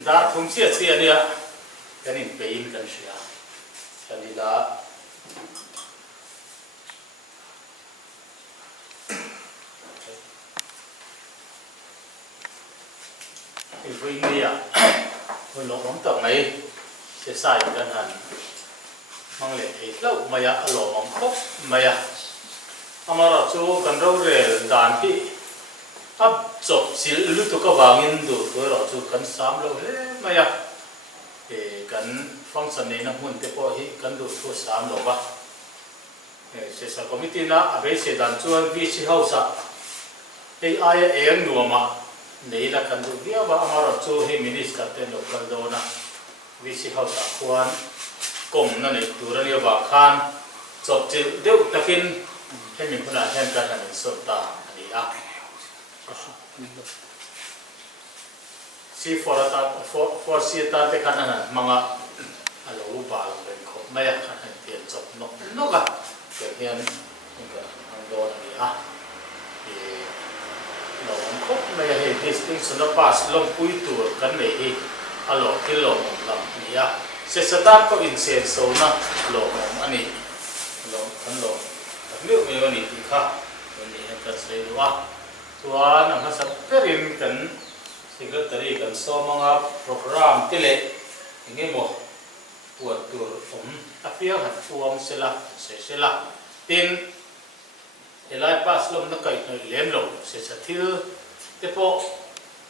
dar thum sia sia nia kanin pein kan sia kanila với nia mình lo mong tập này sẽ saiกันหันmang lệ thì lâu mà ya lo mong khóc mà ya amara chu kan ro re dan pi ab chok sil lu tu ka wangin du tu ro chu kan sam lo he mà ya e kan function này na hun te po hi kan du tu sam lo ba se sa committee na abe se dan chuan vi chi hausa ei ai eng nuama nei la kan du via ba amara chu he minister te no kan do na vi chi hausa khuan kom na nei tur ani ba khan chok chil deu takin he min phuna hen kan han so ta ani a si for si ta te kan han manga alo ba lo ben kho mai kan han tian chok no ka ke hian ka ang do ani a lo khop mai he distinction na pass long pui tur kan nei hi alo kilo lam ni a se satan ko in sen so na lo ani lo kan lo liệu me ani ti kha ni han ka sei wa tua na ha sap perin kan secretary kan so manga program tile nge mo puat tur apia hat fuam sela se sela tin elai pas lom na kai noi lem lo se sa thil te po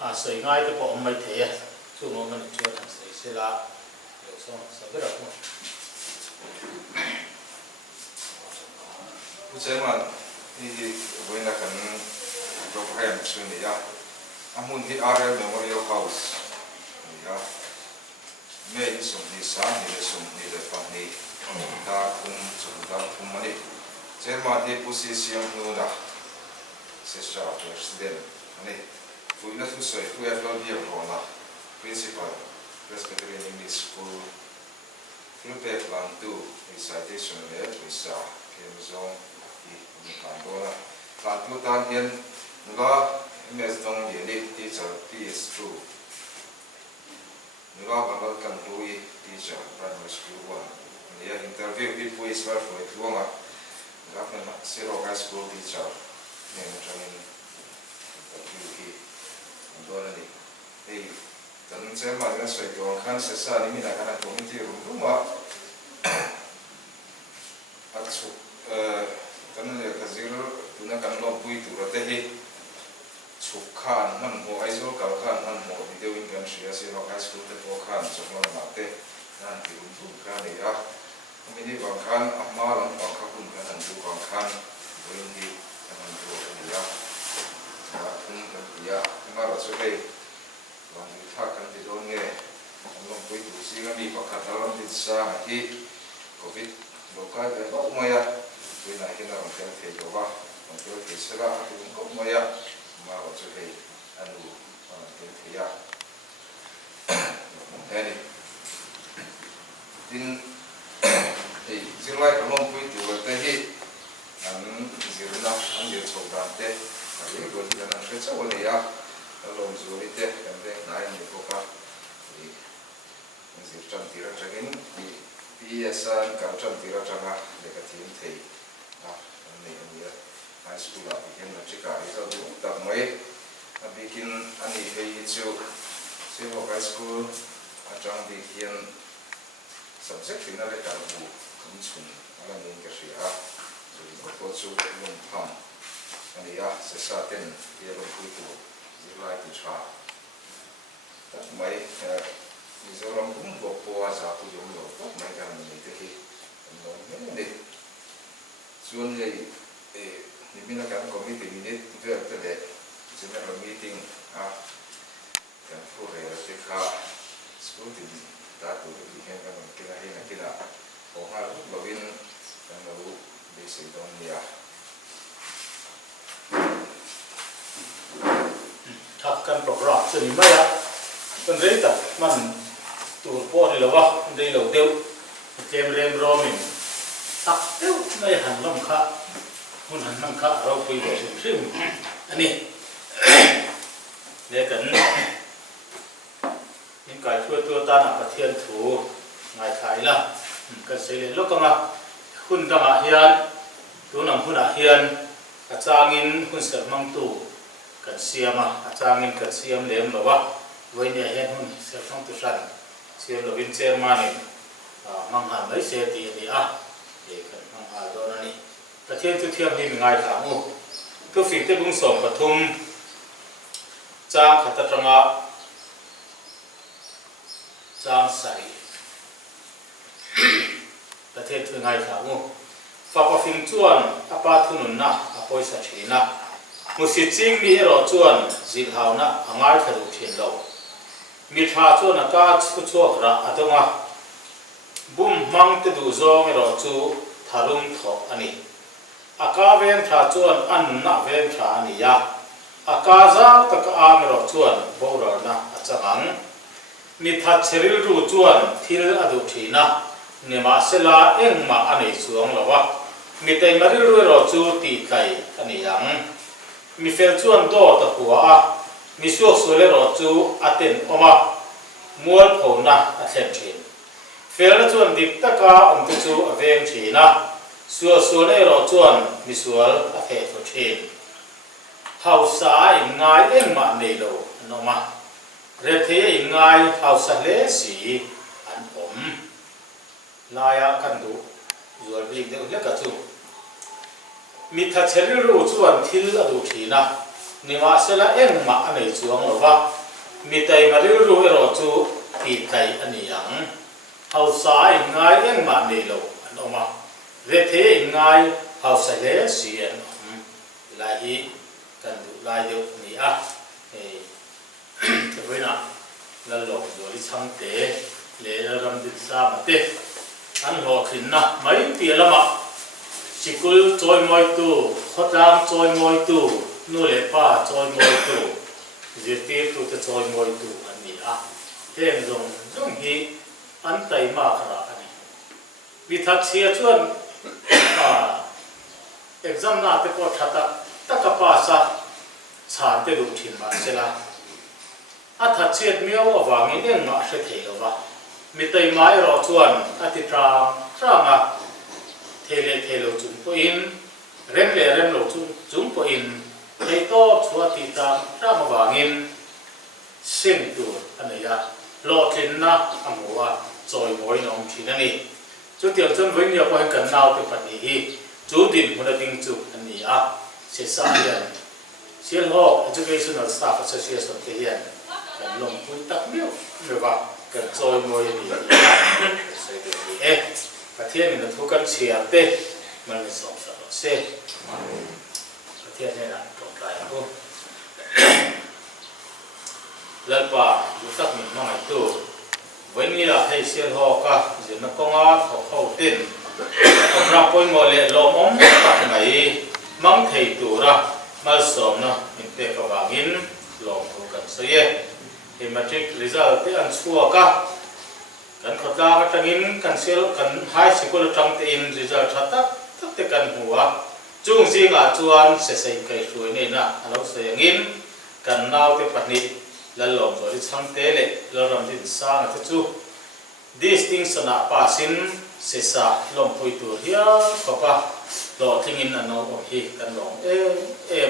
a sei ngai te po mai the chu mo man chu ta sei sela lo so sa ga ra Ucapan ini bolehlah kan program suni ya. Amun di area Memorial House ya. Mei sumni sang ni sumni depan ni. Ta sudah mani. Cermat di posisi yang nuna. Sesuatu presiden. Ani. Fuina tu soi. Fuya kalau dia rona. Principal. Presbyterian English School. Filipek lantu. Recitation le. Bisa. Kemzong. Kantola kantu tan hian nga ms tong ye teacher PS2 nga bangal kan hui teacher primary school 1 ya interview bi puis war foi tuanga gapna zero high school teacher ne training interview hi ndona ni ei tan chema ga soi to khan se sa ni na kana committee room ma atsu kan le kazir tuna kan lo pui tu rate hi chukhan man mo aizo kal khan man mo video in kan shia si no high school te po khan choklo ma te nan ti rum tu ka ni a mini bang khan amma lam bang kha kun kan tu bang khan boin di kan tu ni ya ka kun kan ya ma ro chu dei bang ni tha kan ti don nge lo pui tu si ga mi pa kha talam ti sa hi covid lo ka de lo mo ya với lại cái nào cái thể đồ ba còn cái thể sẽ ra thì cũng có mấy à mà ở chỗ này ăn đủ cái thể à thế này tin thì riêng lại cái mông quý chủ cái thế anh riêng nào anh riêng sầu đàn thế cái gì còn thì anh phải sầu này à nó làm gì thế cái này này anh được không thì anh riêng trong thì ra cái gì thì san cả trong thì ra trong à để cái thiên thì high school bikin macam itu tu tak mai bikin ani hei itu sewa high school macam bikin subjek final lekat bu kuncun alam ini kerja jadi buat tu lumpam ani ya sesaten dia lumpur itu zilai tu cah tak mai Mizoram pun bopo satu jumlah tak mai kan ini teh ini soon ni mina kan committee minute ver tele general meeting kan fure te kha school tin ta tu di kan kan kila hina kila o har lovin kan lo be se don ya thak kan program se ni maya kan rei ta man tur po ni lo wa dei lo deu kem rem romin tak deu mai han lam kha mun han nam kha ro pui bo sim ani le kan in kai chu tu ta na pathian thu ngai thai la kan sei le lokanga hun danga hian tu nam huna hian achangin hun ser mang tu kan siama achangin kan siam lem lawa voinia hian hun ser mang tu san siam lovin chairman mang han mai se ti ni a e kan mang ha do na ni pathian tu thiam ni ngai tha mu tu fi te bung som pathum chang khatatanga chang saiประเทศที่ไงถามฝากฟิงจวนอาปาทุนุนนะอาปอยสัชีนะมุสิจิงมีรอจวนจิตหาวนะอ่างายทะลุเทียนเรามีท่าจวนอากาศชุดชั่วกระอัตงะบุ้มมังติดูจงรอจูทารุมทออันนี้อากาเวนท่าจวนอันนะเวนท่าอันนี้ยาอากาซาตะกอามรอจวนโบราณนะอาจารย์มีทัดเชริลรูจวนที่เรื่องอดุทีนะเนี่ยมาเสลาเอ็งมาอันนี้สวงหรอวะมีแต่มาเรื่อยๆรอจูตีไก่อันนี้ยังมีเฟลจวนโดตะหัวมีช่วงส่วนรอจูอัตินออกมามัวผงนะอัตินทีเฟลจวนดิบตะกาอันตุจูอเวงทีนะส่วนรอจวนมีส่วนอัตินทีเฮาสายง่ายเอ็งมาในโลกนอมาเรเทียง่ายเฮาสเลสีอันผมลายกันดูอยู่อันนี้เดี๋ยวเล็กกระจุมีทัศเชริรูจวนทิลอดูทีนะนิวาสละเอ็งมาอันนี้จวงหรอวะมีแต่มาริรูเอรอจูตีไก่อันนี้ยังเอาสายง่ายเอ็งมาในโลกอันออกมาเรเทง่ายเอาสเลสีอันลายกันดูลายเดียวนี่อ่ะเฮ้จะไปนะแล้วหลอกอยู่ที่ช่างเตะเลแล้วรำดิสามาเตะอันหอกขึ้นนะไม่เปลี่ยนละมาชิคุลจอยมอยตูข้อจางจอยมอยตูนู่นเลยป้าจอยมอยตูเจีตีตูจะจอยมอยตูอันนี้อ่ะเท่งจงฮีอันไตมากขนาดนี้วิทักเชียชวนเอ็กซัมน่าจะก็ทัดตะกับป้าซะชาเตดูทินมาเสละอัฐเชียดเมียววางเงี้ยมาเสถียรวะมีแต่ไม้รอชวนอธิตรามะเทเลจุ่มปอินเร่งโลจุ่มปอินเทโตชัวติตามรามวางินเส้นตัวอันนี้อะโลทินนะอันหัวจอยมวยน้องทีนั่นนี่จุดเดียวจนวิ่งเดียวก็เห็นกันนาวเป็นปัจจัยจุดดินมันดิ่งจุดอันนี้อะเสียสายเสียหอก educational staff association ที่เห็นกันลงคุยตักเดียวหรือว่ากันจอยมวยนี่ใส่ตัวนี้ประเทศนี้มันทุกกันเชียร์เต้มันเป็นสองสามเซประเทศนี้นะตรงกลางก็แล้วป่าอยู่สักหนึ่งมั่งไอ้ตัววันนี้เราให้เชียร์ฮอกะจะนักกงอาเข้าเต้นกำลังพูดโมเลลมอมตักไหนมั่งเทตัวละมาสอบนะอินเตอร์กับวางินลองดูกันเสียเฮมาทริกรีซัลที่อันชัวก็กันขดลากันจังอินกันเซลกันไฮสคูลจังเตอินรีซัลชัดตักเตกันหัวจุงซีงาจวนเสยไก่ช่วยนี่นะเราเสียงินกันนาวเตปนิแล้วลองดูที่ช่างเตะเลยแล้วรำดินสร้างที่จูดิสติงสนาปาสินเสสาลองพูดตัวเฮียเขาก็หล่อทิ้งอินอันน้องฮีกันลอง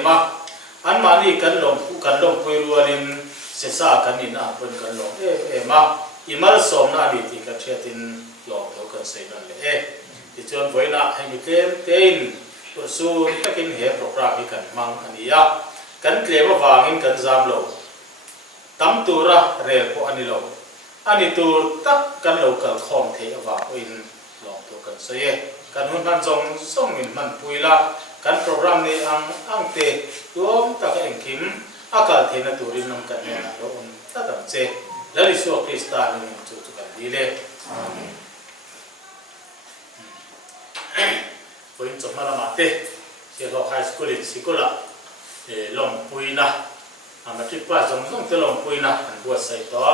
มาอันมานี่กันลองพูดรัวนินเสสากันอินอ่ะเป็นกันลองมาอิมัลสมนาดีที่กันเชื่อตินลองเขากันเสียนั่นเลยที่ชวนไว้นะให้มีเต้นตัวสู้ตะกินเหตุโปรแกรมกันมังอันนี้ยากันเกลียววางินกันจามโลตั้มตัวระเรียกพวกอันนี้โลอันนี้ตัวตักกันโลกันคอมเทวาอินลองตัวกันเสียกันหุ่นพันส่งมินมันปุยละกันโปรแกรมนี้อังเตตัวตะเองคิมอากาศเทนตัวรินนำกันเนี่ยนะเราตัดตั้งเจแล้วลิสวคริสตานี่มันจุดกันดีเลยพออินจบมาละมาเตเชื่อเขาไฮสคูลสิกุละลองปุยนะมาที่ป้าจงจะลองปุยนะอันบัวใส่ตัว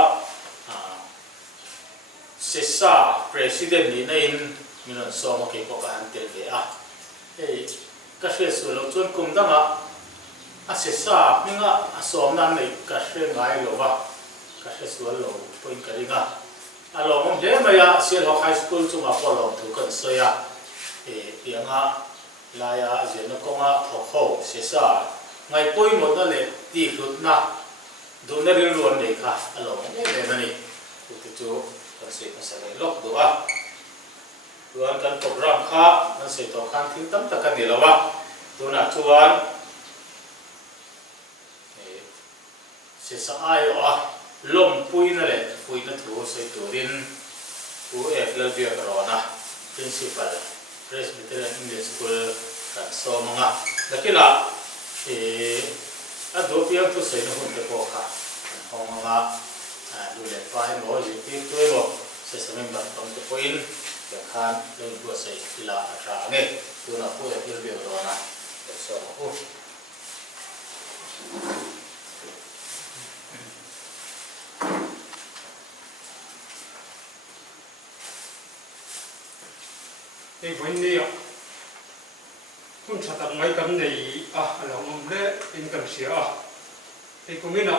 เซซ่าประธานนี่นั่นมีนสมกิจก็หันเตลเวียก็เชื่อส่วนเราชวนกลุ่มดังเซซ่ามีงะสมนั่นเลยก็เชื่อง่ายหรอวะก็เชื่อส่วนเราไป point cái nga along để mà ya Sial Hawk High School chung a follow thu kan soya pianga laya je no konga thokho sesa ngai poi mo na le ti hlut na do na ri ruan le kha along le na ni tu chu kan se kan sa le lok do a tuan kan program kha na se to khan thil tam ta kan ni lawa tu na chuan sesa ai a lom pui na le pui na thu se turin UF la bia rona principal Presbyterian English School kan so mga nakila ado piang tu se no hun te ko kha hong mga du le pai mo ji pi tu mo se se member tong te point ya khan le bu se ila atra nge tu na pu ya bia rona so ho cái vấn đề cũng sẽ đặt mấy cái này là ông lẽ in cần sửa cái cũng như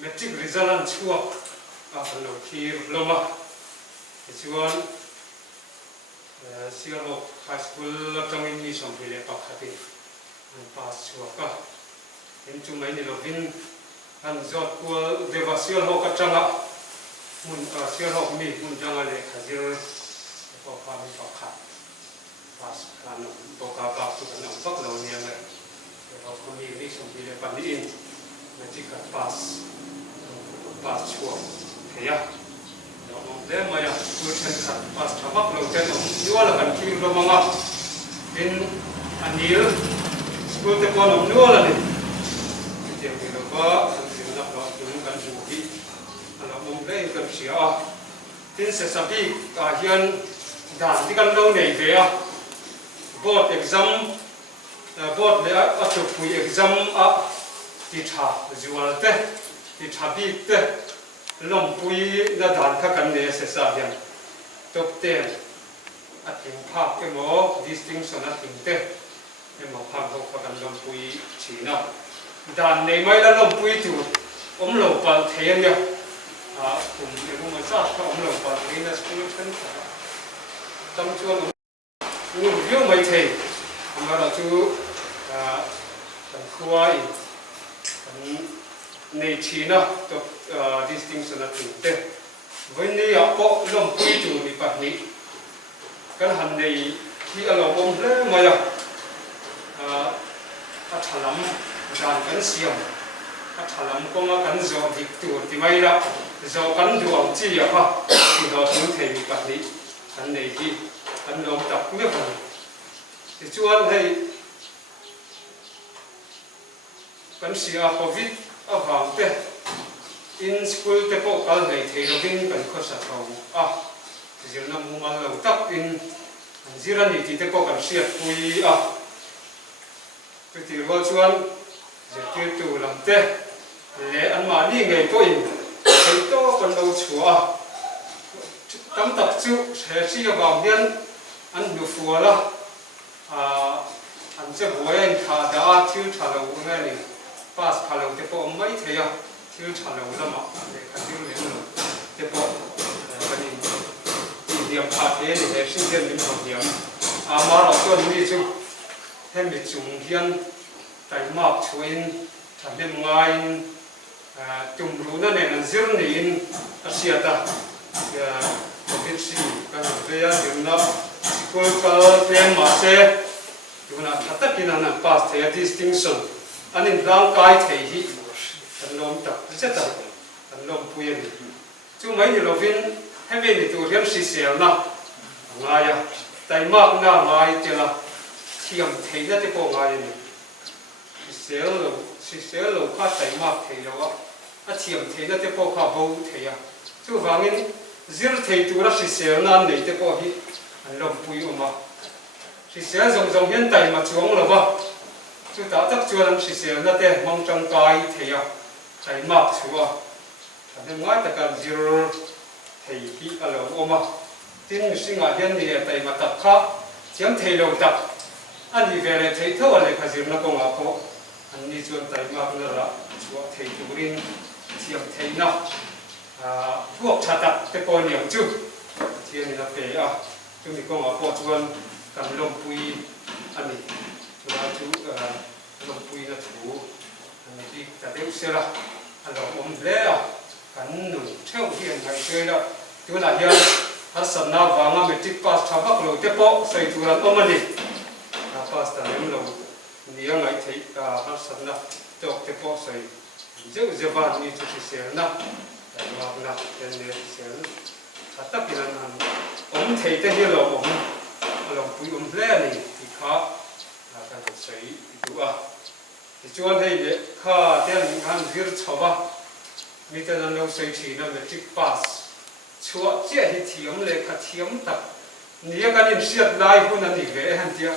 metric result chua phần đầu khi loma cái chuan Sial Hawk High School trong ini xong thì lại bạc hati pass chua cả in chung mấy này là vin anh giọt của deva Sial Hawk cái trang ạ mun Sial Hawk mi mun trang là khazirก็ความมีต่อขัดว่าการตัวกาบาสุกันฟักเราเนี่ยเลยเราคนนี้นี่สมบูรณ์ปันนี้มันที่กัดปัสชัวเฮียเราเดินมาอย่างตัวเช่นขัดปัสทับเราเจ้าหนุ่มยัวละกันคิวเรามองเป็นอันนี้สกุลเตปอนมยัวละนี่เดี๋ยวเราก็ทำสิ่งนั้นเราถึงกันอยู่ที่เรามองได้กันเสียที่เสร็จสับที่การเฮียนด่านที่กันเราในเวียบอร์ด exam บอร์ดเนี่ยจะคุย exam ที่ชาจูวลเตที่ชาบีเตลมปุยนาด่านข้ากันเนี่ยเสียสายันตบเตนถึงภาพเอ็มโอ distinction ถึงเตเอ็มโอภาพเขาข้ากันลมปุยชีนะด่านในไม่ละลมปุยจูหลบปัลเทียนเนี่ยผมเอ็มโอมาทราบเขาหลบปัลเทียนนะสกุลชั้นตั้งช่วงนู้นเยอะไม่เท่ทำมาเราจูตั้งคุยในชีนะตัว distinction ถึงเต้วันนี้อยากก็ลงคุยจูในปัจจุบันกันหันในที่เราอมเล่มาอย่างอัฐลัมจานกันเสียมอัฐลัมก็มากันจอดิกตัวที่ไม่ละจอกันดวงจีอะค่ะที่เราถึงเทมีปัจจุบันอันนี้ที่อันลงจับไม่พอที่ชวนให้กันเสียโควิดฟังเตอินสกูลเตปอกกันในเทโลวินกันข้อสัตว์ที่เรานำมาเราตักอินจีรันนี่ที่เตปอกกันเสียคุยที่เราชวนจะเกี่ยวตัวลำเตและอันมานี่ไงก็อินให้โตกันเราชัวตั้งตักจู่เสียชีวิตบางเดือนอันดูฟัวละอันจะบัวเองขาดาทิวชาลาวนั่นนี่ป้าสชาลาวเตปอไม่เทียทิวชาลาวละมาเด็กทิวเลี้ยงเราเตปอวันนี้เดียมพาเทียนเด็กสิ่งเดียมเป็นของเดียมมาเราตัวนี้จู่ให้มีจุงเฮียนไต่มากช่วยทำให้ง่ายจุ่มรู้นั่นเองซิร์นี่อาเซียตาเป็นสิ่งการเรียนอยู่นะคุยกันเรียนมาเสียอยู่นะถ้าตะกี้นั่นป้าเทีย distinction อันนี้ร่างกายเทียที่อันลมตักเสร็จอันลมพูดจู่ไม่เนี่ยเราเป็นให้เป็นตัวเรียนสิเสียนะง่ายแต่มากน่าง่ายเจละเทียมเทียนั่นที่พอง่ายนี่เสียเราข้าแต่มากเทียแล้วอ่ะเทียมเทียนั่นที่พอข้าบูเทียจู่ฟังนี้zir thei tura si sel nan nei te ko hi an lom pui oma si sel zong zong hian tai ma chuang lova chu ta tak chuan si sel na te mong tang kai theia tai mak chua an ngai ta kan zir thei hi alo oma tin singa hian ni tai ma tak kha chiam thei lo tak ani vele thei tho ale khazir na ko nga ko an ni chuan tai mak na ra chua thei turin chiam thei na thuốc chặt đặt cái con nhiều chứ thì anh là về chúng mình có ở bộ chuan cầm lông pui anh này chúng ta chú lông pui là thủ anh đi ta đều xe là anh là ôm lẽ cắn nụ theo hiện ngày chơi đó chú là hiện Hasan na vanga metric pass thabak lo te po sei turan omani pass ta lem lo nia ngai thei Hasan na tok te po sei je jeban ni chu se na ma na en ne se thata pilan han om thei te hi lo om lo pui ble ni ti kha ka to sei tu ti chuan hei le kha ten han vir chawa mi te nan lo sei thi na metric pass chúa chia thì thiếm lệ cả thiếm tập nia cái niệm siết lai hun anh về anh tia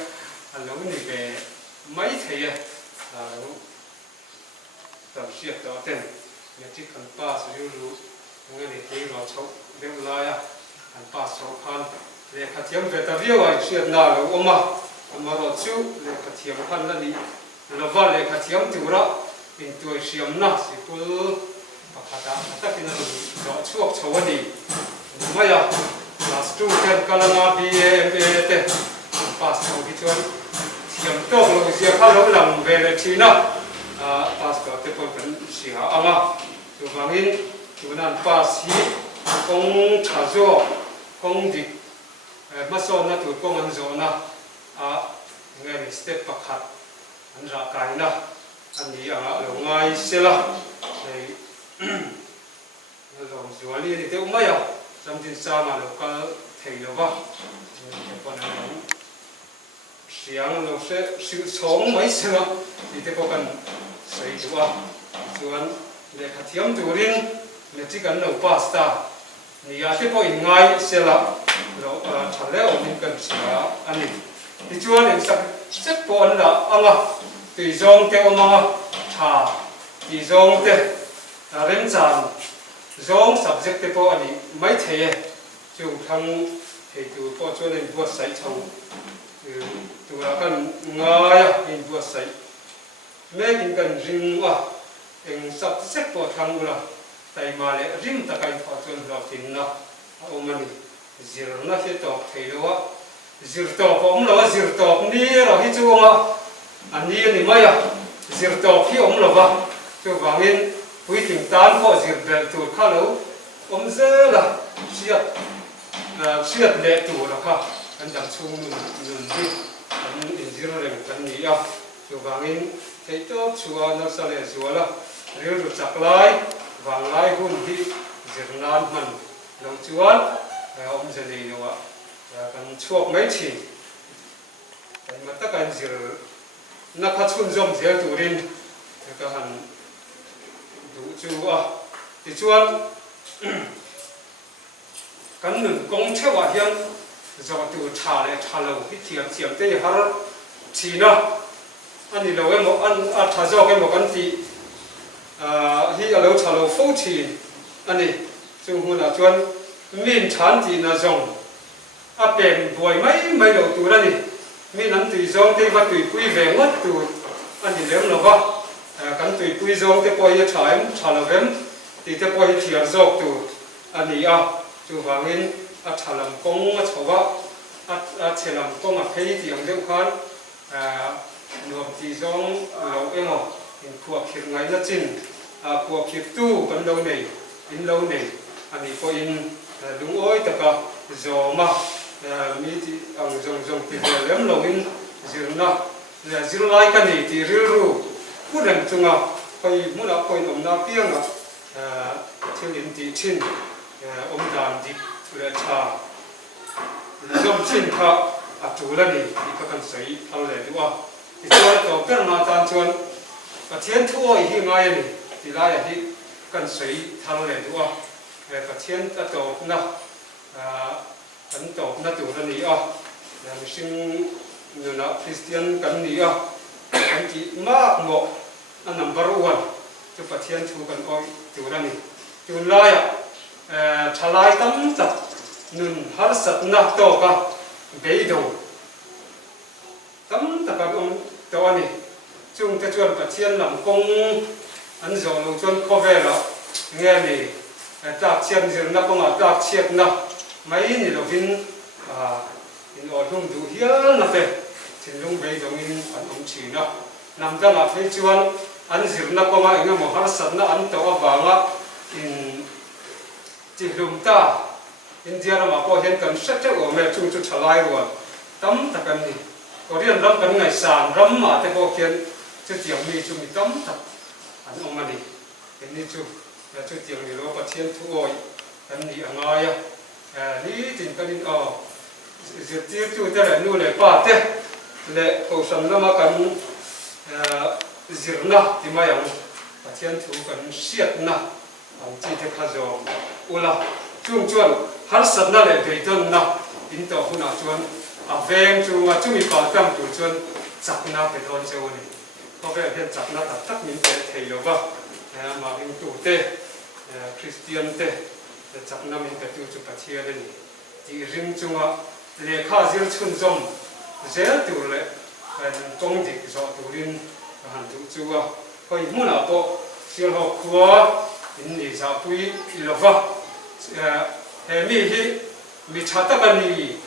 anh lâu anh về mấy thầy lâu tập siết đó tên nhà chỉ cần ba số lưu người này thấy rõ cháu đeo lai anh ba số khan lệ cả thiếm về tập yêu anh siết nào lâu mà rồi chú lệ cả thiếm khan là đi là vào lệ cả thiếm từ đó in tuổi xiêm na thì cứ kata kita rõ chuộc cháu đi mà ya last two ten kalanga BMA te pass through cái chuyện thiểm tốt rồi sẽ khá lâu làm về là chi na pass vào te còn cần xia ama tu vangin tu nan pass hi công trả zo công đi mà so na tu công ăn zo na nghe đi step pakhat an ra kai na anh đi lo ngai se la này rồi rồi đi thì mấy trong tin sao mà nó có thầy nó vào còn nó sáng nó sẽ sự sống mấy xưa thì thế có cần xây chủ chuẩn để khát hiếm chủ riêng để chỉ cần nấu pasta thì thế có in ngay sẽ là rồi trả lẽ ở bên cần sửa anh ấy thì chuẩn thì sắp xếp bọn là anh tùy dòng theo mà thà tùy dòng theo rèn chán giống subject te po ani mai thei chu thang thei tu po chu nen bua sai chang tu ra kan nga ya in bua sai me in kan ring wa eng subject po thang la tai ma le rim ta kai po chu ra tin na o mani zir na he to thei lo zir to po lo zir to ni ro hi chu ma ani ni mai ya zir to hi lo ba chu wangin quý tình tán họ diệt về tuổi khá lâu ông dễ là siết lệ tuổi là khá anh đang chung nhìn đi anh in zero lên anh nghĩ chú vangin thấy tốt chúa nó sẽ lệ chúa là riêng được chặt lại vàng lại hun đi diệt nan mình lòng chúa ông sẽ đi nữa cần chuộc mấy chỉ mà tất cả diệt nó khá chun dòng diệt tuổi đi cái hành đủ chú thì chuan cắn nừng công chế hòa hiền do từ trà lại trà lâu cái thiệp tây har chỉ na anh đi lâu em một anh trà do cái một anh thì hi ở lâu trà lâu phô chỉ anh đi chung hôn là chuan min chán thì là dòng bền bồi mấy đầu tù ra đi min anh tùy dòng tây và tùy quy về mất tù anh đi lấy nó vào kan tui pui zong te poi thla lovem ti te poi thiar zok tu ani chu wangin thalam kong chowa chelam kong phei ti ang deuh khan nuam ti zong lo emo in khuak khir ngai na chin khuak khir tu kan lo nei in lo nei ani ko in lung oi taka zoma mi ti ang zong ti lem lo in zirna zirlai kan ni ti rilruผู้เรียนจงไปมุ่งเอาไปอมนาเปียงเที่ยวอินดีชินอมดานดิเรือชาจอมชินข้าจูแล้วนี่ที่ก็กันใส่ทะเลด้วยที่ชวนต่อกันมาตามชวนก็เทียนทั่วอีกไงนี่ที่ไรที่กันใส่ทะเลด้วยก็เทียนต่อนะกันต่อนะจูแล้วนี่อย่างซึ่งเนี่ยนะคริสเตียนกันนี่อันที่มากหมดอันนับวันจุดประเทียนชูกันอ้อยจุดนั้นนี่จุดไรชลายตั้มจับนุ่นฮัลสัตนักโตก็เบียดตั้มตะกับองตัวนี้จุงจะชวนประเทียนลำกงอันโจลงชวนโคเวลเงี้ยนี่ tak chiam zir na panga tak chiat na mai ni lovin in orhum du hial na te chinlung bei dongin an china nam danga phei chuan an zir na panga inga mo har san na an to awanga in chihlum ta India rama po hian kan set o me chu thalai ro tam takan ni Korean ram kan ngai san ram ma te po hian chu tiang mi chu mi tam tak an omani ni chu ya chu tiang ni ro pathian thu oi kan ni angaya ni tin kan in zir tir chu te la nu le pa te le ko sam na ma kan zirna ti ma yang pathian thu kan siat na ang chi te kha zo ula chung chuan har satna le peiton na in to huna chuan a veng chu ma chu mi pa tam tu chuan chakna pe thon cheu ni ko ve hian chakna tak tak min te thei lo ba ma in tu te Christian te chakna min te tu chu pathia le ni ti ring chunga le kha zir chun zom zel tu le kan tong dik zo tu rin han tu chu a hoi muna po sial ho khua in ni za pui lova mi hi mi chata kan ni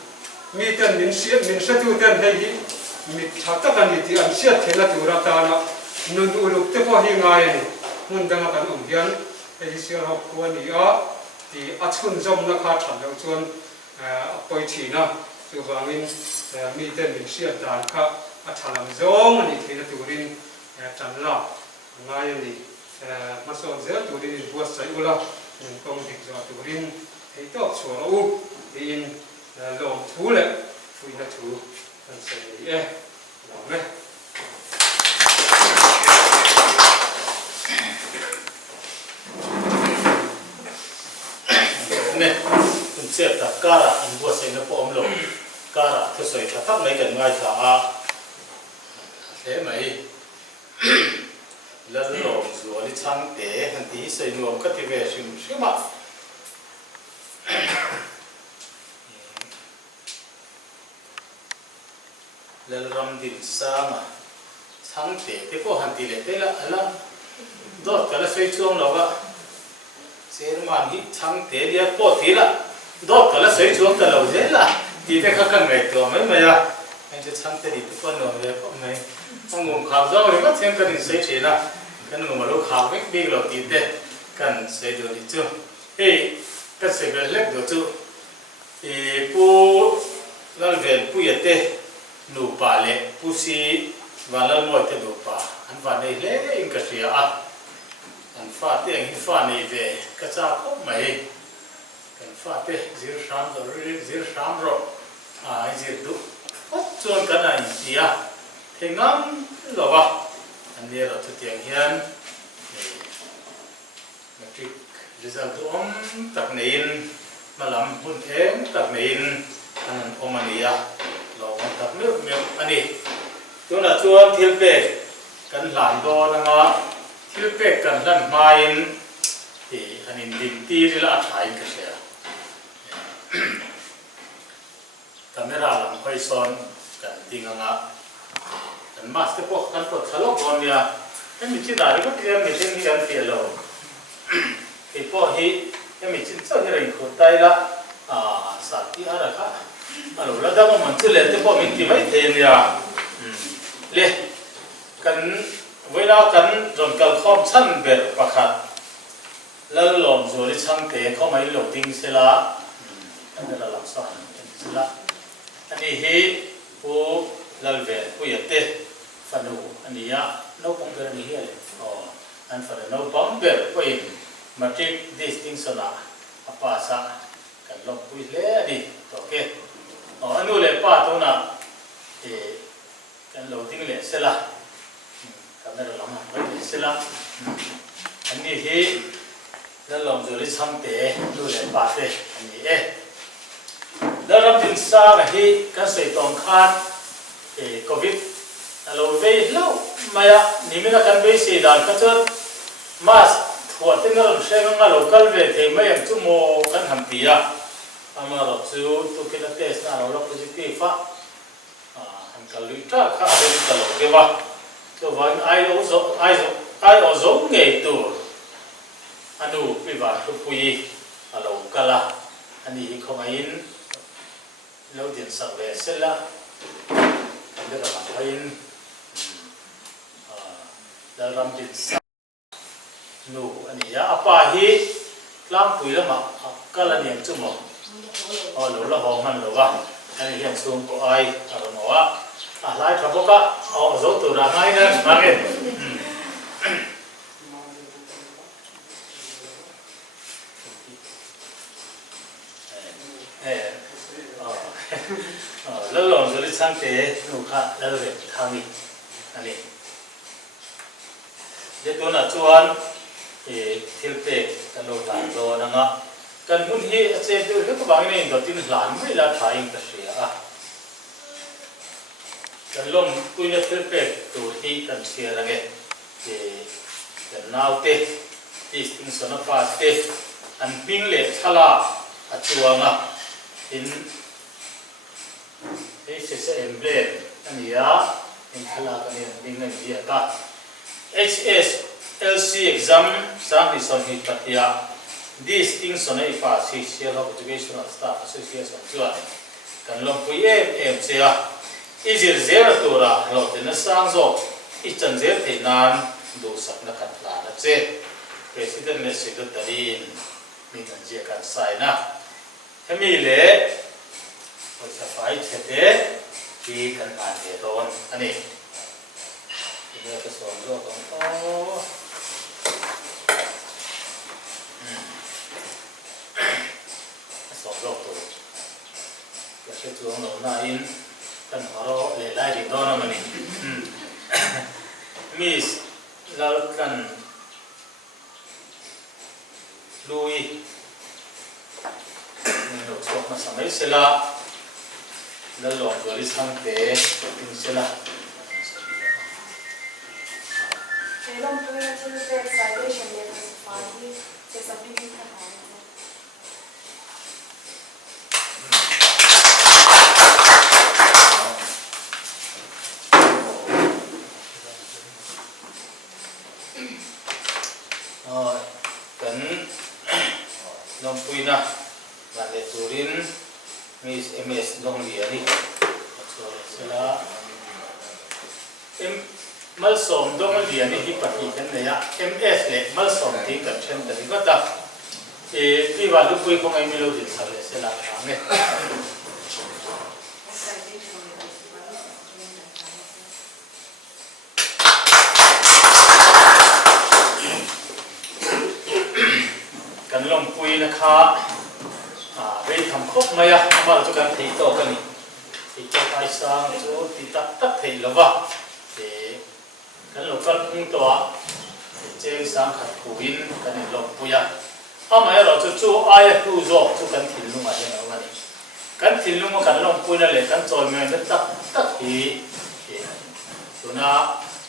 mi ten min satu ten hi mi chata kan ni ti an sia thela tu ra ta na nun uluk te po hi ngai ni mun dang kan hian hi sia ho ko ni a ti a chun zom na kha than lo chuan poi thi na chu wangin mi ten min sia dan kha a thalam zong ani thela tu rin tan la ngai ni ma so zel tu rin buat sai ula kong dik zo tu rin hei tok chua u in lom thu le phui na thu kan se lo me ne kun chep ta kara in bo se na pom lo kara thu soi tha thak mai kan ngai tha a le mai la lo zo li chang te han ti sei nuam ka ti ve sim ma lal ram din sama chang te te ko han ti le te la ala dot kala sei chuang lo ga ser man hi chang te dia po ti la dot kala sei chuang ka lo je la ti te kha kan ngai to mai mai ya anhจะchang te di tu ko no le ko mai ang ngom kha zo le ma chen kan sei che la kan ngom lo kha ve bi lo ti te kan sei do di chu kan sei be lek do chu pu lal vel pu ye te nu pa le pu si valal mo te nu pa an va nei le in ka sia a an fa te ang fa nei ve ka cha ko mai kan fa te zir sham ro zir du chuan kan ai tia thengam lo wa an ne ro tu tiang hian matric result om tak nein malam hun em tak nein an omania lo tak me ani tu na chuan thil pe kan hlan do na nga thil pe kan hlan main anin din ti rila thai ka sia camera lam khoi son kan tinganga kan master po kan po thalo kon ya mi chi da ri ko ti mi chen ni an ti lo po hi mi chin so hi rai ko tai la sa ti ara kha alo la da mo man chu le te po mi ti mai the ya le kan wela kan ron kal khom chan ber pakhat lal lom zo ri chang te kho mai lo ting se la an la lam sa la ani hi pu lal ve pu yate fanu ani ya no pong ber ni hi le an fa no pong ber po in matric distinction apa sa kan lo pu le ani to ke anu le pa to na kan lo ting le se la kamera lam ha se la ani hi lal lom zo ri chang te nu le pa te ani da ram tin sa ga hi ka sei tong khat covid alo ve lo maya nimina kan ve se dan ka chot mas thua tin ram se nga local ve the mai am chu mo kan ham pia ama ro chu tu ke la test na ro positive fa han ka lui ta kha ve ka lo ke wa so van ai o zo nge tu อันนู้พิวาทุปุยอารมณ์กะละอันนี้ของอินเราเดินสังเวชเสร็จละอันนี้ก็มาอินแล้วรำดินสังนู้อันนี้ยาอปาฮีล้างปุยแล้วมากะละเนี่ยจุ่มอ๋อหลุดละห้องมันหรือว่าอันนี้ยังสูงกว่าไออารมณ์ว่าหลายครับก็เอาตัวตัวร่างไงนะมาเก็ตแล้วลองจะลิสังเกตนูค่ะแล้วเรียนทางนี้อันนี้เดี๋ยวตัวน่ะชวนทิลเปกันโลตาโตนะงะกันหุ่นที่เจ็บด้วยก็บางอย่างตัวที่หลานไม่ละทายอิงตัดเสียกันลมคุยเนี่ยทิลเปตัวที่กันเสียอะไรกันนาวเตที่สิงสนฟ้าเตอันปิ้งเล็ดทลาอัจฉริยะอินThis is an emblem, and here in Kalakanian Bingan HSLC exam, some is on his patia. These things on a pass, his share of educational staff association. Can long we aim say, is it zero to a lot in a song of it's an zero nan do something like that. That's it. President Secretary in Japan sign up. Emile. สบายเฉยๆที่กันอ่านเดี๋ยวโดนอันนี้ที่เราจะสอนโลกของสอนโลกตัวอยากจะจูงหนูน่าอินกันหัวเราะเล่ไล่ดิโดนมันนี่มีเรากันลุยนี่เราชอบมาสมัยเสร็จละแล้วหลอนตัวลิสังเตะถึงเสร็จละในลมตัวนี้จะเป็นสายเลือดเฉลี่ยสปาที่จะสับปิ้งที่ทหารกันลมปุยนะวันเดตูรินมี MS ดงเลียนี่เสร็จละมัลสมดงเลียนี่ที่ปฏิกันเนี่ย MS เลยมัลสมที่กับเช่นแต่ก็ตัดที่ว่าลูกปุยคงไม่มีโลดิสเลยเสร็จละครั้งเนี่ยกันลงปุยนะครับเรื่องทำครบไหมอ่ะมาจุกันที่โตกันนี่ที่จะไปสร้างจุดที่ตัดที่ละวะกันลงกันพุ่งตัวเจ้าสร้างขัดขุยนกันลงปุยอ่ะเอาไหมเราจะจู่ไอ้ผู้โจจุกันถิ่นลุงอะไรนะวันนี้กันถิ่นลุงมากันลงปุยนั่นแหละกันจอยเงินตัดที่ตัวน่ะ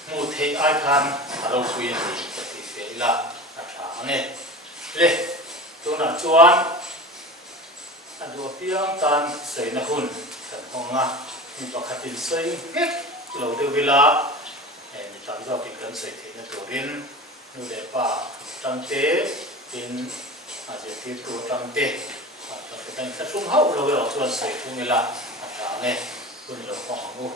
มูเทไอ้คันเราปุยนี่ที่เสียละนะครับเนี่ยเลยตัวน่ะจวนอันดูเพียงการใส่หน้าหุ่นกันห้องมีปกติใส่เราเดี๋ยวเวลามีตามเราเป็นการใส่ที่ในตัวเรียนนู่นเดี๋ยวป้าตั้งเตะเป็นอาจจะที่ตัวตั้งเตะตั้งแต่ช่วงเฮาเราชวนใส่ช่วงเวลาต่างๆเนี่ยคุณเราของกู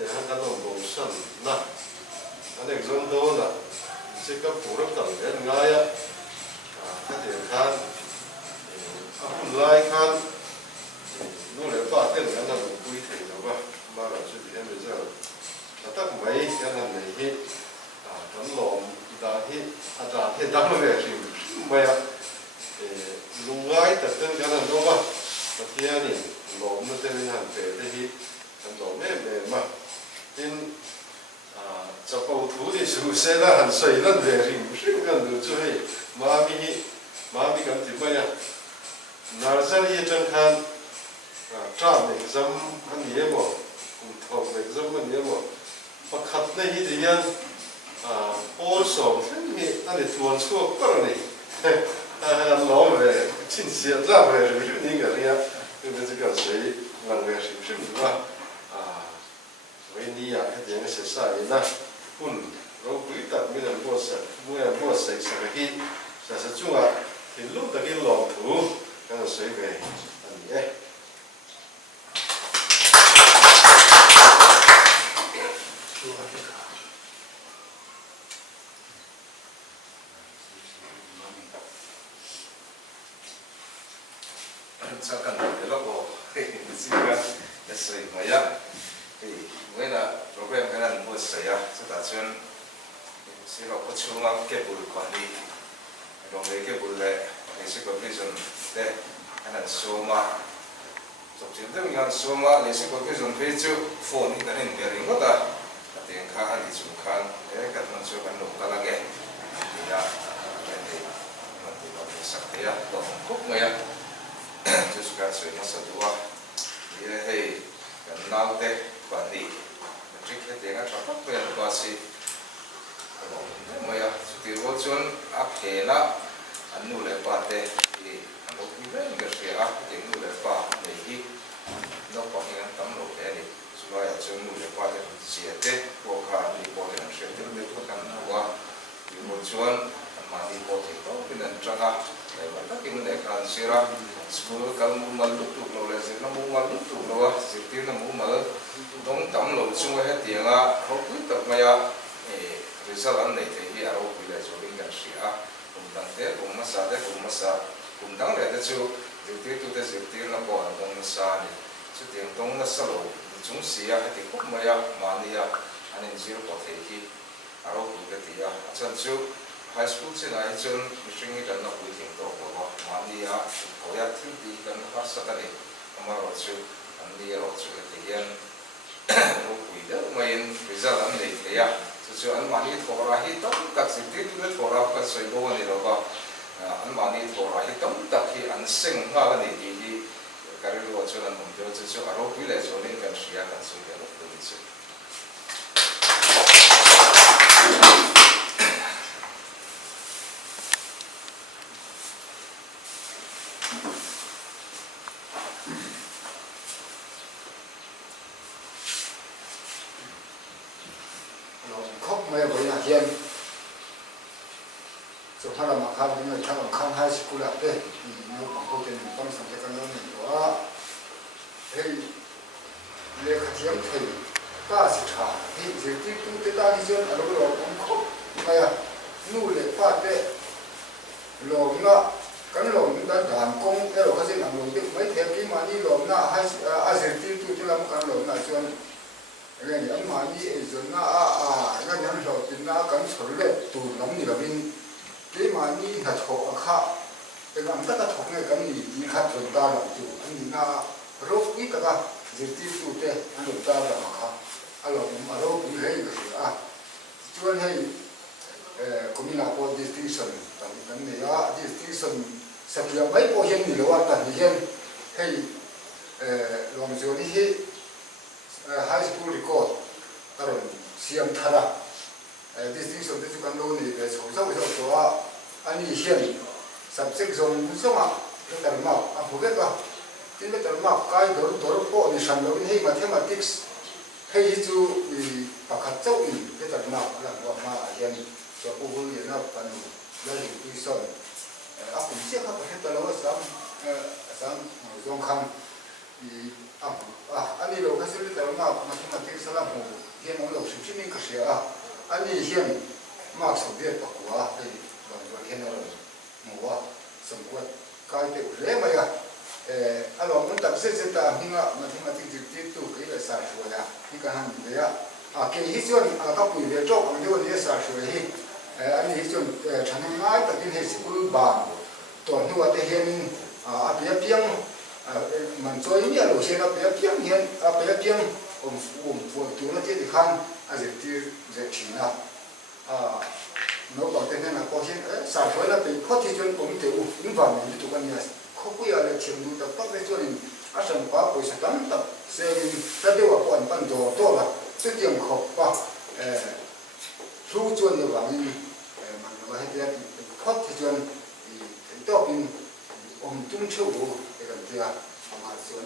để hắn ăn lòng bông sân na anh em dân đó là sẽ có phụ rất tận đến ngay á cái tiền khan cũng lại khan lúc này phát tiền anh làm quý thầy đó ba mà là chuyện gì bây giờ là tất mấy cái làm này hết tấn lộn đã hết đã hết đắng về thì bây giờ lúc ngay tất cả cái làm đó ba cái kia này lộn nó tên là về đây hết tấn lộn về mà tin cho cầu thủ thì sự sẽ là hẳn sấy lần về thì cũng sẽ cần được cho hay mà mi cần thì bây giờ nào ra đi trong khan trả exam anh nhớ mà cũng thầu exam anh nhớ mà khát này thì nhân ô sổ thế mi anh để tuần suốt có rồi này nói về chính xác ra về rồi những cái này cái cái sấy làm về sự sự mà vậy thì cái tiếng sẽ sai na hun rồi quý tật mới là mua sấy cái sẽ chung thì lúc đó cái lòng thủ cái là sấy về anh nhé sao cần phải lo bộ thì xin cái sấy mà ya thì với là program cái này mua sấy à chúng ta chuyên sẽ có một số ngang cái buổi quản lý đồng với cái buổi lễ thì sẽ có vision để anh là số mà chụp chính thức nhận số mà thì sẽ có vision phía trước phone thì cái này cái gì đó là tiền khá anh thì chụp khăn để cái nó số cái nộp cái là cái thì là cái này nó thì nó sắp tới à đó khúc này à chứ cái sự nó sẽ đua thì hay cái nào để quản lý mình cái tiếng anh cho các bên qua si mà thì vô chốn áp hệ na anh nuôi lại ba thế thì anh cũng biết cái gì áp thì nuôi lại ba này thì nó có những tấm lộ thế này rồi chốn nuôi lại ba thì sẽ thế bộ cả đi bộ thì sẽ thế biết có cần qua thì vô chốn mà đi bộ thì có cái nên cho ta để mà tất cả những cái cần sẽ ra school cần mua lúc tụ lộ là sẽ nó mua lúc tụ lộ sẽ tiếng nó mua mở đóng tấm lộ chung với hết tiền à không quyết tập mà result an nei the hi aro pui le choling kan sia kum tang te kum ma sa kum dang le te chu ti tu te ti na ko an dong sa ni chu tiang dong na sa lo chung sia ha ti kum ma ya ma ni ya an in zero ko the hi aro pui ke ti ya chan chu high school se nai chun mishing ni kan na pui ting to ko ma ni ya ko ya thi ti kan ha sa ta ni ma ro chu an ni ro chu ke ti yan ro pui da ma in result an nei the ya cho anh mani thora hi tam tak si ti tu thora ka soi bo ni ro ba anh mani thora hi tam tak hi an sing nga ni ti hi ka ri lo cho an mum jo cho aro pi le cho ni kan sia kan soi ka lo ni chu mấy với nhà thiên số thằng làm khám những người thằng làm khám hai sự cố đấy nếu bằng câu chuyện mìnhต้อง sản xuất cái mình đó thì lấy cái tiền thì ta sẽ trả thì chỉ tu ta đi chơi ở đâu đó cũng không mà nu lấy phát đấy lồng nó cái lồng nó đàn công cái lồng cái gì làm lồng biết mấy thế cái mà đi lồng nó hay chỉ tu làm cái lồng nó chơi cái này anh mà đi rồi nó cái nhân số thì nó cần số lượng tụ lắm thì là mình cái mà đi thật khó khăn cái làm tất cả thuộc này cái gì đi khát chúng ta làm tụ anh nó rốt ít cả chỉ tụ thế anh chúng ta làm khá anh làm mà rốt ít hay cái gì cho nên cũng như là có distinction cái này distinction sẽ là mấy bộ hiện thì là hoàn toàn hiện hay làm gì đi high school record karon siam thara distinction tu kan lo ni be so ani hian subject zone soma tar ma a phuge ka tin tar ma kai dor po ni san lo ni mathematics hei chu pakhat chau in ke tar ma la wa ma hian so ko hu ni na pan lo ni tu son a kum che ka he ta lo sam zong kham anh đi đâu cái xử lý tao mà tiếng sala hồ hiện ông đâu xử lý mình cái gì anh đi hiện mà xử lý bạc quá thì còn hiện ông mua sắm quần cái tiểu lệ mày anh muốn tập sẽ ta hình mà tiếng tu cái là sao rồi thì cái hàng đấy cái hít xuân các quý vị cho ông điều này sao rồi anh hít xuân chẳng hạn ngay tại cái hít xuân bàn toàn nuôi để hiện bây giờ mình cho ý nghĩa là sẽ là bây giờ hiện bây giờ phụ thuộc nó chỉ để khăn giờ chỉ là nó bảo thế này là có hiện sản phẩm là bị khó thị trường cũng tiêu những vòng mình tụi con nhà không có là chiếm đủ tập tốc để cho nên sản quá bồi sản phẩm tập sẽ ta đều là quan ban đồ to là xuất tiền khẩu qua thu chuẩn được vào mình mà hay là khó thị trường thì to bên trung châu cái gần kia mà xuân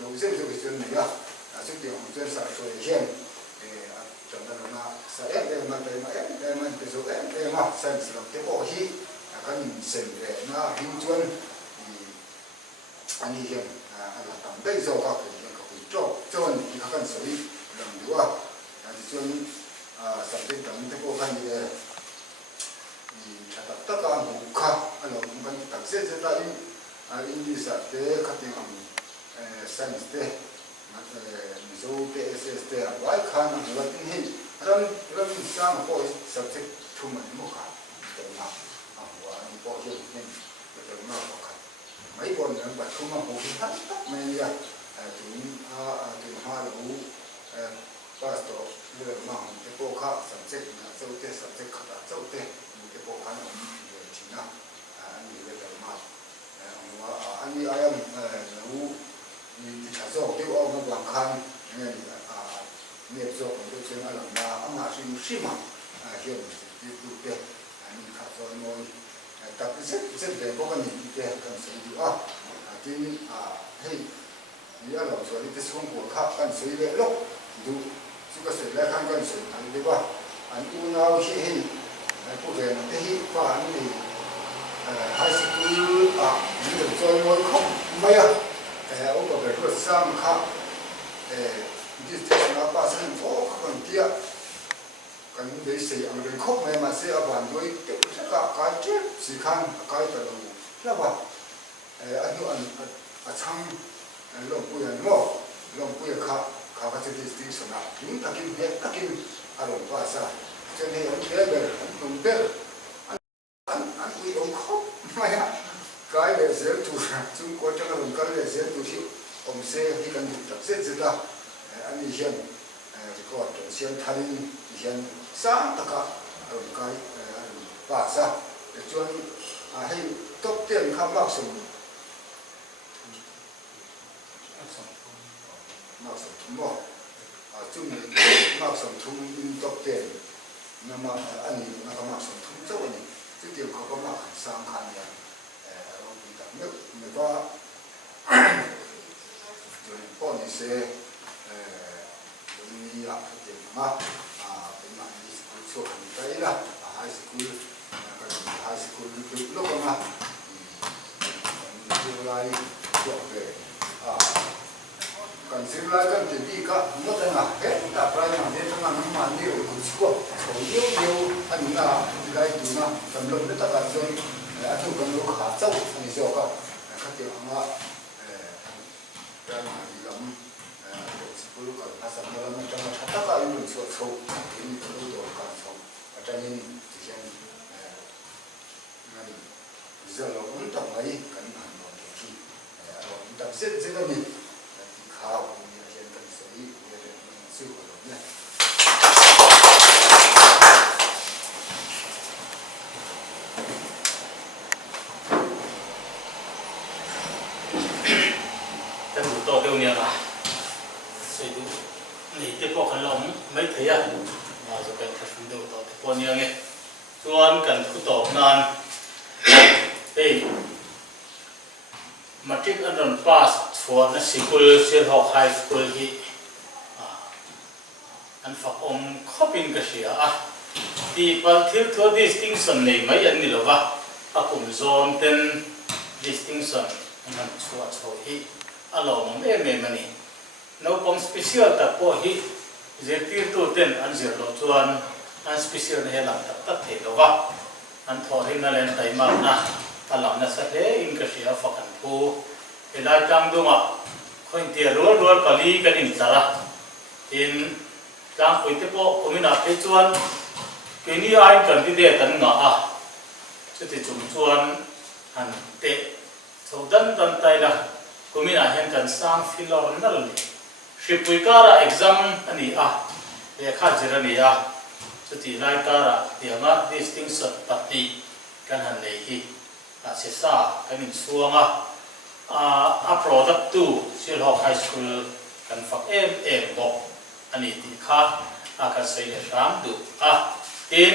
đầu tiên cái xuân này xuất tiền xuân sản xuất hiện trong đó là sẽ em mà cái số em mà sản xuất cái bộ hi cái nhìn xem về nó hình chuẩn thì anh đi hiện là tầm đây rồi các cái cho anh thì các anh xử lý làm được thì chuẩn sản xuất tầm cái bộ cái gì tất cả mọi cái anh làm cũng cần tập sẽ ra English te kati science te mizo te SS te wai khan wa tin hi ram sang ko subject thu man mo ka te ma wa ni ko hi ni te ma ko ka mai bon nan ba thu ma ho hi ta me ya tin ha lu pastor le ma te ko ka subject na so te subject ka ta so te te ko ka no ni china ni le ma anh ấy em nấu thì chả rõ tiêu ông làm khăn nên nghiệp rõ tôi xem là ông mà suy nghĩ mà hiện thì tụt tiền mình khá rồi ngồi tập rất về có cái nhìn tiền cần sử dụng thì hay như là rồi thì xong của khác cần sử dụng lúc đủ chúng ta sẽ lại khăn cần sử dụng anh đi qua anh u nào khi hay có về nó thì qua anh thì high school những người chơi ngồi không mấy ông có vẻ rất sang khác đi theo nó ba sinh phố còn kia cần để xây ông đến khóc mà xây ở bàn đôi tiếp tất cả cái chết sĩ khăn cái tờ đầu là vậy anh nói anh sang lòng bùi anh mò lòng bùi khác khác cái distinction nào những ta kim anh lòng ba sa cho nên ông bé anh không biết anh quý ông khóc mày cái để dễ tu chúng có chắc là cái để dễ tu thì ông sẽ khi cần tập sẽ ra anh đi hiện có trường xem thay hiện sáng tất cả cái và ra để cho hay tốt tiền khám bác sủng thùng mỏ chúng bác sủng thùng tốt tiền nhưng mà anh đi mà bác sủng thùng rất là nhiều cái điềuเขาก็มาสร้างขันเนี่ยเราไปทำนึกเหมือนว่าจนป้อนนี่เสียนี่อะเดี๋ยวมาเป็นมาที่สกุลส่วนไปละไฮสคูลก็ไฮสคูลยุคโลกมาดูไลจบเลยกันสิไลกันจะดีก็หมดนะเฮ้ยแต่ปลายมันเนี่ยทั้งนั้นมันนี่เราคุณชั่วเขาเยี่ยวอันนี้นะไลดูนะสำหรับแต่การส่วนอันทุกคนรู้ขาดเจ้าอันนี้เจ้าก็เขาเกี่ยวกับว่าการหาดีลำสกุลกับภาษาโบราณมันจะมาทักทายอยู่ส่วนเขาที่มีตัวรู้ตัวการส่งอาจารย์นี่ที่เช่นนั่นจะเราอุ้มตั้งไว้กันมาหน่อยที่เราอุ้มตั้งเส้นกันนี่ข้าวมีอะไรกันใส่มีอะไรซื้อขนมเนี่ยแต่ดูโตเดียวเนี่ยนะสิดูนี่ที่พวกขนมไม่เที่ยมาจะเป็นทัศน์ดูโตที่พวกเนี่ยไงส่วนกันทุกโตนานเฮ้ยมาที่อันนั้นพาสส่วนนั้นสกุลเชียร์ฮอกไฮสกุลที่อันฝักอมข้อปินกระเสียที่พัลทิลทัวดิสติงชันนี่ไม่ยันนี่หรอวะอากุมโซนเต็นดิสติงชันอันนั้นชัวร์ชัวร์ที่ alo mong mani no pong special ta po hi zirtir tu ten an zir lo chuan an special na helang tak the lo wa an thorin na len tai ma na alam na sa he in ka sia fakan pu elai tang dunga khoin tia rol pali kan in tara in tang pui te po komina pe chuan kini ai kan ti de kan nga a chuti chung chuan an te chodan tan tai la komina hen kan sang filor nal ni shipui kara exam ani a le kha jirani a chuti lai kara tianga distinction pati kan han nei hi a se sa kan in suanga a product tu Silhawk High School kan fak em bok ani ti kha a kan sei le ram du a tin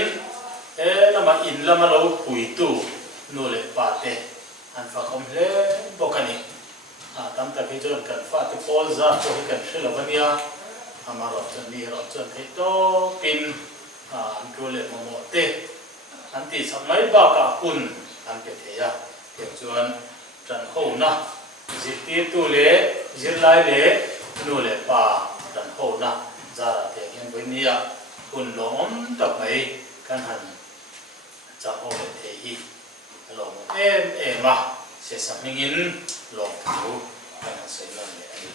lama in lama lo pui tu no le pa te an fak om le bokani tam ta ke jon kan fa te pol za to hi kan shela vania amaro chan ni ro chan he to pin an ko le mo te an ti samai ba ka kun an ke the ya ke chuan tran ho na ziti tu le zirlai le nu le pa tran ho na zara te hian bunia kun lom tak mai kan han cha ho le the hi lom ma se samingin lom tu kan se lan le ani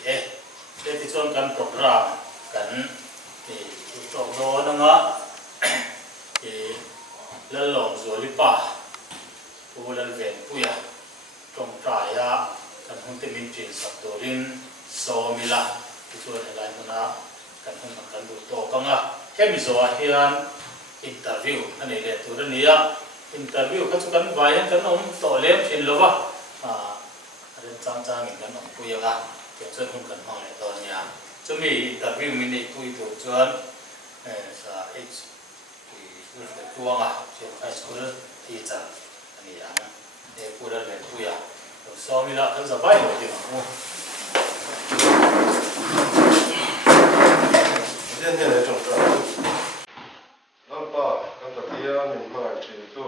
te ti chuan kan program kan ti to do na nga la lom zo li pa pu lan ven puya trong traya kan hung te min chin sak torin so mila ti chuan helai mana kan hung kan du to kanga hemi zo a hian interview ani le turania interview ka chu kan vai kan om to lem thin lova ren chang in kan om puya ga ti chuan hung kan hong le to nia chumi interview min ni pui tu chuan sa h le tuanga high school teacher ani ang pura le puya so mi la kan za bai lo ti mo Hiện nay trong đó, năm ba, các tập kia mình phải chỉ tu